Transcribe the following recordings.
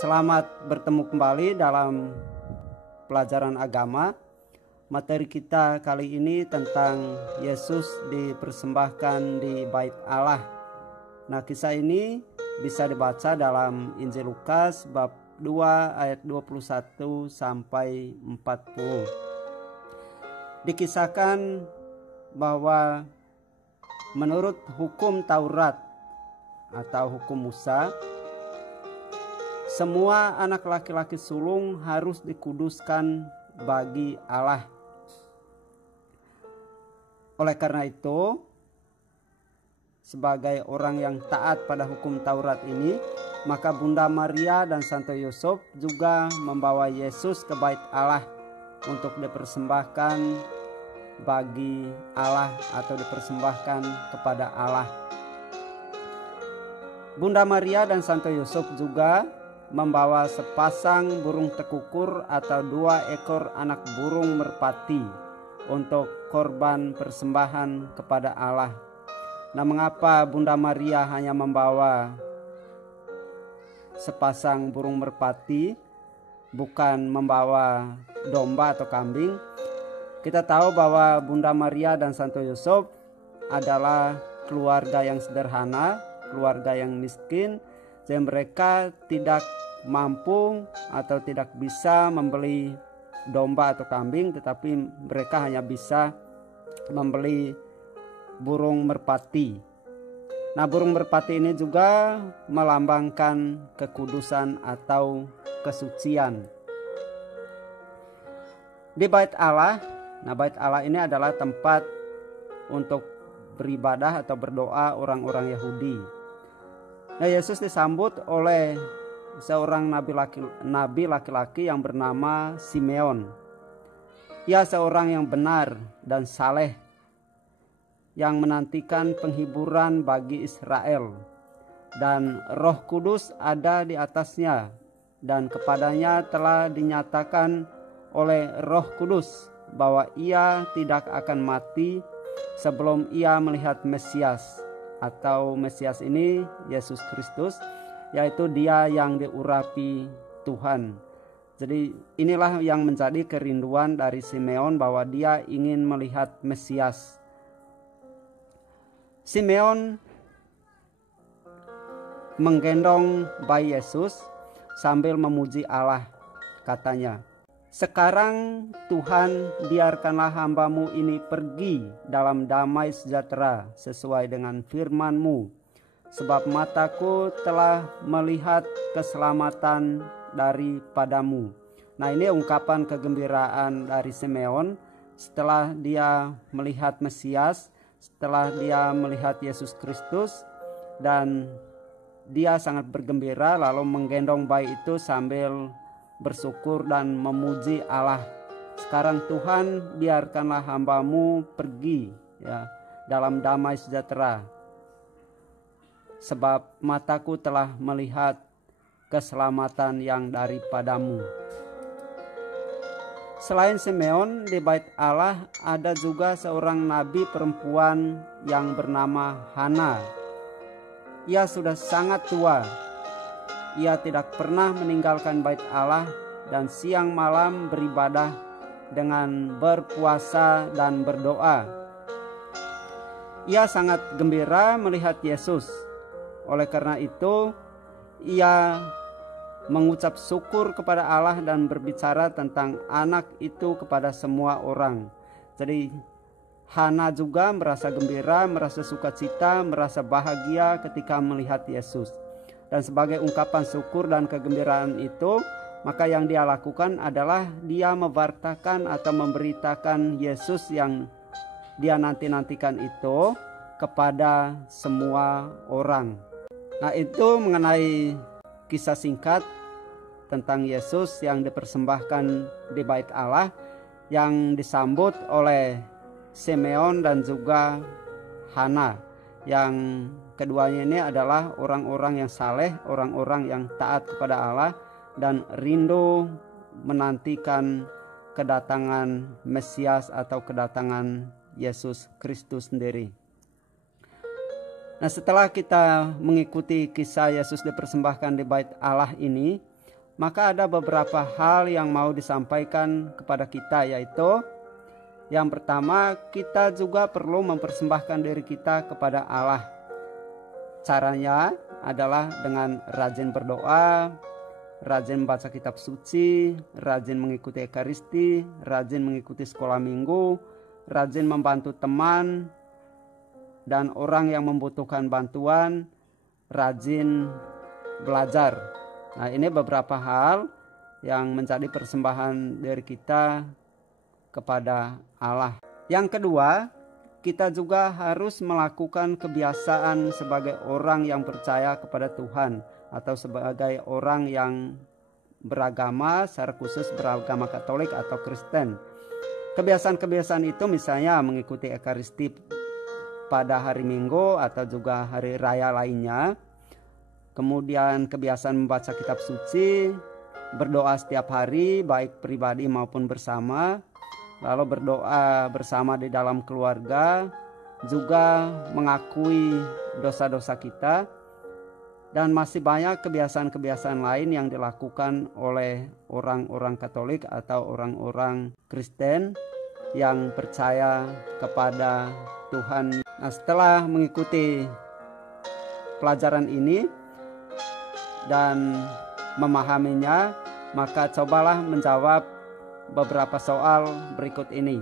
Selamat bertemu kembali dalam pelajaran agama. Materi kita kali ini tentang Yesus dipersembahkan di Bait Allah. Nah, kisah ini bisa dibaca dalam Injil Lukas bab 2 ayat 21 sampai 40. Dikisahkan bahwa menurut hukum Taurat atau hukum Musa, semua anak laki-laki sulung harus dikuduskan bagi Allah. Oleh karena itu, sebagai orang yang taat pada hukum Taurat ini, maka Bunda Maria dan Santo Yusuf juga membawa Yesus ke Bait Allah untuk dipersembahkan bagi Allah atau dipersembahkan kepada Allah. Bunda Maria dan Santo Yusuf juga membawa sepasang burung tekukur atau 2 ekor anak burung merpati untuk korban persembahan kepada Allah. Nah, mengapa Bunda Maria hanya membawa sepasang burung merpati, bukan membawa domba atau kambing? Kita tahu bahwa Bunda Maria dan Santo Yusuf adalah keluarga yang sederhana, keluarga yang miskin, dan mereka tidak mampu atau tidak bisa membeli domba atau kambing, tetapi mereka hanya bisa membeli burung merpati. Nah, burung merpati ini juga melambangkan kekudusan atau kesucian. Di Bait Allah, nah Bait Allah ini adalah tempat untuk beribadah atau berdoa orang-orang Yahudi. Nah, Yesus disambut oleh seorang nabi laki-laki yang bernama Simeon. Ia seorang yang benar dan saleh, yang menantikan penghiburan bagi Israel, dan Roh Kudus ada di atasnya, dan kepadanya telah dinyatakan oleh Roh Kudus bahwa ia tidak akan mati sebelum ia melihat Mesias, atau Mesias ini Yesus Kristus, yaitu dia yang diurapi Tuhan. Jadi inilah yang menjadi kerinduan dari Simeon, bahwa dia ingin melihat Mesias. Simeon menggendong bayi Yesus sambil memuji Allah. Katanya, "Sekarang Tuhan, biarkanlah hamba-Mu ini pergi dalam damai sejahtera sesuai dengan firman-Mu, sebab mataku telah melihat keselamatan daripadamu." Nah, ini ungkapan kegembiraan dari Simeon setelah dia melihat Mesias, setelah dia melihat Yesus Kristus, dan dia sangat bergembira lalu menggendong bayi itu sambil bersyukur dan memuji Allah. "Sekarang Tuhan, biarkanlah hamba-Mu pergi dalam damai sejahtera, sebab mataku telah melihat keselamatan yang daripadamu." Selain Simeon, di Bait Allah ada juga seorang nabi perempuan yang bernama Hana. Ia sudah sangat tua. Ia tidak pernah meninggalkan Bait Allah dan siang malam beribadah dengan berpuasa dan berdoa. Ia sangat gembira melihat Yesus. Oleh karena itu, ia mengucap syukur kepada Allah dan berbicara tentang anak itu kepada semua orang. Jadi Hana juga merasa gembira, merasa sukacita, merasa bahagia ketika melihat Yesus. Dan sebagai ungkapan syukur dan kegembiraan itu, maka yang dia lakukan adalah dia mewartakan atau memberitakan Yesus yang dia nanti-nantikan itu kepada semua orang. Nah, itu mengenai kisah singkat tentang Yesus yang dipersembahkan di Bait Allah, yang disambut oleh Simeon dan juga Hana, yang keduanya ini adalah orang-orang yang saleh, orang-orang yang taat kepada Allah dan rindu menantikan kedatangan Mesias atau kedatangan Yesus Kristus sendiri. Nah, setelah kita mengikuti kisah Yesus dipersembahkan di Bait Allah ini, maka ada beberapa hal yang mau disampaikan kepada kita, yaitu yang pertama, kita juga perlu mempersembahkan diri kita kepada Allah. Caranya adalah dengan rajin berdoa, rajin membaca kitab suci, rajin mengikuti ekaristi, rajin mengikuti sekolah minggu, rajin membantu teman dan orang yang membutuhkan bantuan, rajin belajar. Nah, ini beberapa hal yang menjadi persembahan dari kita kepada Allah. Yang kedua, kita juga harus melakukan kebiasaan sebagai orang yang percaya kepada Tuhan atau sebagai orang yang beragama, secara khusus beragama Katolik atau Kristen. Kebiasaan-kebiasaan itu misalnya mengikuti ekaristi pada hari Minggu atau juga hari raya lainnya. Kemudian kebiasaan membaca kitab suci, berdoa setiap hari baik pribadi maupun bersama, lalu berdoa bersama di dalam keluarga, juga mengakui dosa-dosa kita, dan masih banyak kebiasaan-kebiasaan lain yang dilakukan oleh orang-orang Katolik atau orang-orang Kristen yang percaya kepada Tuhan. Nah, setelah mengikuti pelajaran ini dan memahaminya, maka cobalah menjawab beberapa soal berikut ini.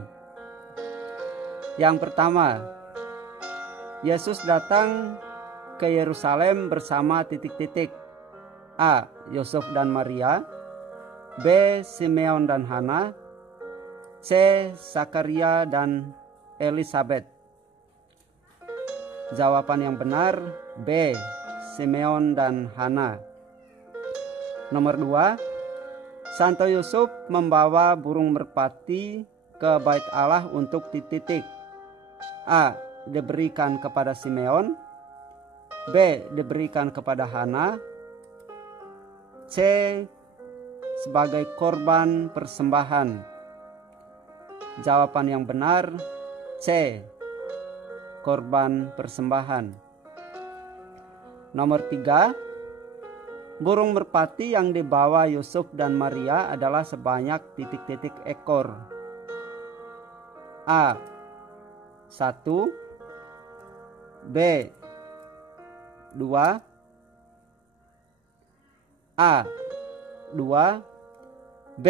Yang pertama, Yesus datang ke Yerusalem bersama titik-titik. A. Yusuf dan Maria. B. Simeon dan Hana. C. Zakaria dan Elisabet. Jawaban yang benar B. Simeon dan Hana. Nomor 2, Santo Yusuf membawa burung merpati ke bait Allah untuk titik-titik. A. Diberikan kepada Simeon. B. Diberikan kepada Hana. C. Sebagai korban persembahan. Jawaban yang benar C. Korban persembahan. Nomor 3, burung merpati yang dibawa Yusuf dan Maria adalah sebanyak titik-titik ekor. A. 1. B. 2. A. 2. B.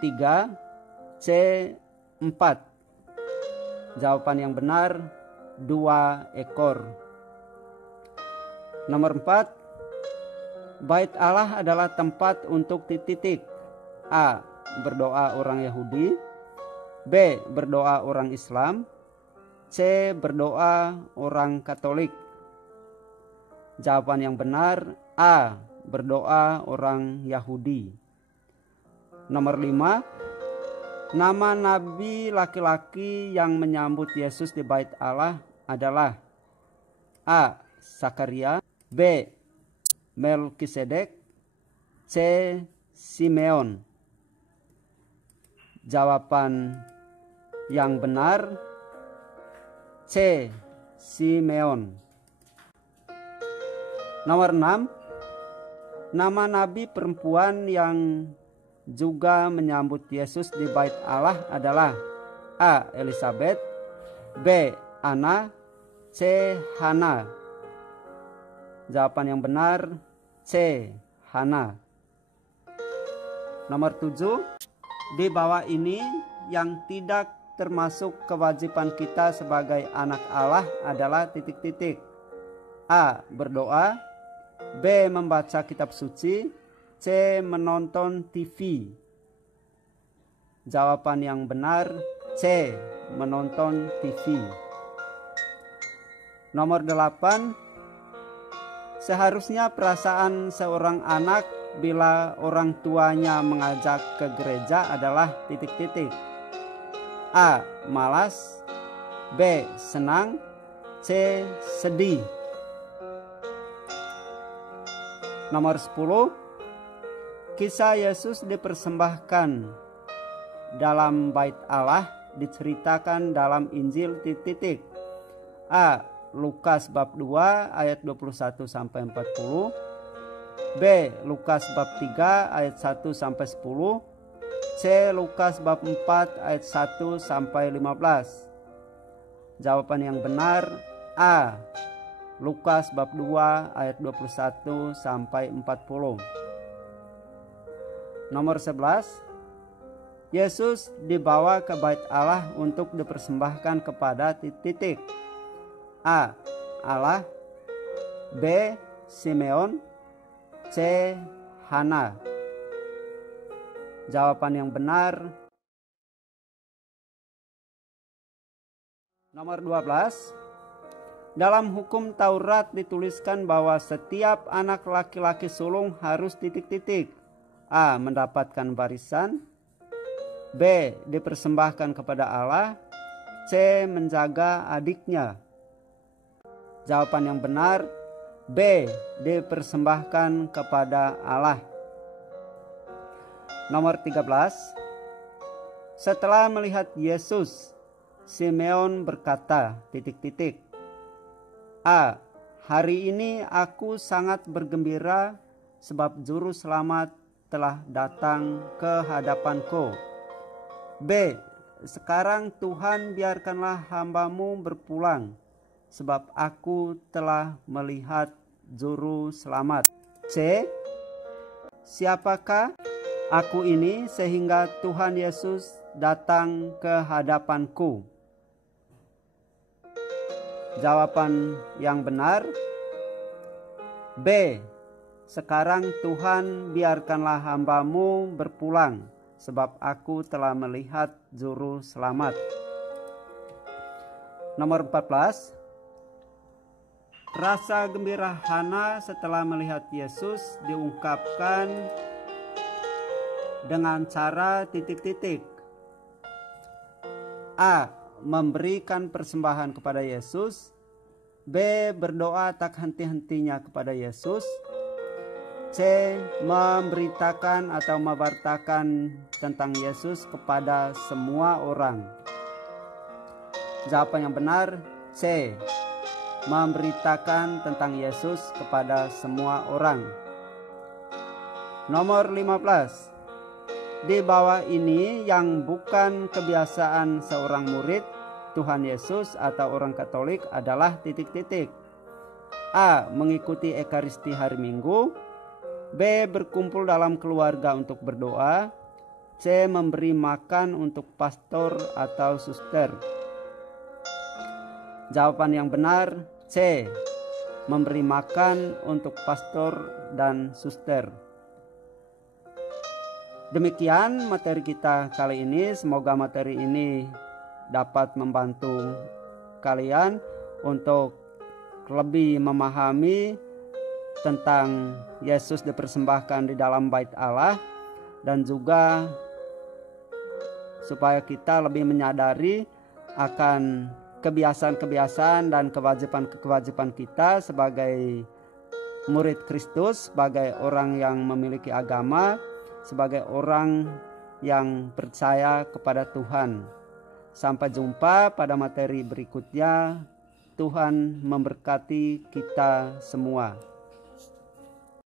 3. C. 4. Jawaban yang benar 2 ekor. Nomor 4, bait Allah adalah tempat untuk titik-titik. A. Berdoa orang Yahudi. B. Berdoa orang Islam. C. Berdoa orang Katolik. Jawaban yang benar A. Berdoa orang Yahudi. Nomor 5, nama nabi laki-laki yang menyambut Yesus di bait Allah adalah A. Zakaria. B. Melkisedek. C. Simeon. Jawaban yang benar C. Simeon. Nomor 6, nama nabi perempuan yang juga menyambut Yesus di bait Allah adalah A. Elisabet. B. Ana. C. Hana. Jawaban yang benar C. Hana. Nomor 7, di bawah ini yang tidak termasuk kewajiban kita sebagai anak Allah adalah titik-titik. A. Berdoa. B. Membaca kitab suci. C. Menonton TV. Jawaban yang benar C. Menonton TV. Nomor 8, seharusnya perasaan seorang anak bila orang tuanya mengajak ke gereja adalah titik-titik. A. Malas. B. Senang. C. Sedih. Nomor 10, kisah Yesus dipersembahkan dalam bait Allah diceritakan dalam Injil titik-titik. A. Lukas bab 2 ayat 21 sampai 40. B. Lukas bab 3 ayat 1 sampai 10. C. Lukas bab 4 ayat 1 sampai 15. Jawaban yang benar A. Lukas bab 2 ayat 21 sampai 40. Nomor 11. Yesus dibawa ke bait Allah untuk dipersembahkan kepada titik. A. Allah. B. Simeon. C. Hana. Jawaban yang benar nomor 12. Dalam hukum Taurat dituliskan bahwa setiap anak laki-laki sulung harus titik-titik. A. Mendapatkan warisan. B. Dipersembahkan kepada Allah. C. Menjaga adiknya. Jawaban yang benar B. Dipersembahkan kepada Allah. Nomor 13. Setelah melihat Yesus, Simeon berkata titik-titik. A. Hari ini aku sangat bergembira sebab juru selamat telah datang ke hadapanku. B. Sekarang Tuhan biarkanlah hamba-Mu berpulang sebab aku telah melihat juru selamat. C. Siapakah aku ini sehingga Tuhan Yesus datang ke hadapanku? Jawaban yang benar B. Sekarang Tuhan biarkanlah hamba-Mu berpulang sebab aku telah melihat juru selamat. Nomor 14. Rasa gembira Hana setelah melihat Yesus diungkapkan dengan cara titik-titik. A. Memberikan persembahan kepada Yesus. B. Berdoa tak henti-hentinya kepada Yesus. C. Memberitakan atau mewartakan tentang Yesus kepada semua orang. Jawaban yang benar C. Memberitakan tentang Yesus kepada semua orang. Nomor 15. Di bawah ini yang bukan kebiasaan seorang murid Tuhan Yesus atau orang Katolik adalah titik-titik. A. Mengikuti Ekaristi hari Minggu. B. Berkumpul dalam keluarga untuk berdoa. C. Memberi makan untuk pastor atau suster. Jawaban yang benar C. Memberi makan untuk pastor dan suster. Demikian materi kita kali ini. Semoga materi ini dapat membantu kalian untuk lebih memahami tentang Yesus dipersembahkan di dalam bait Allah, dan juga supaya kita lebih menyadari akan kebiasaan-kebiasaan dan kewajiban-kewajiban kita sebagai murid Kristus, sebagai orang yang memiliki agama, sebagai orang yang percaya kepada Tuhan. Sampai jumpa pada materi berikutnya. Tuhan memberkati kita semua.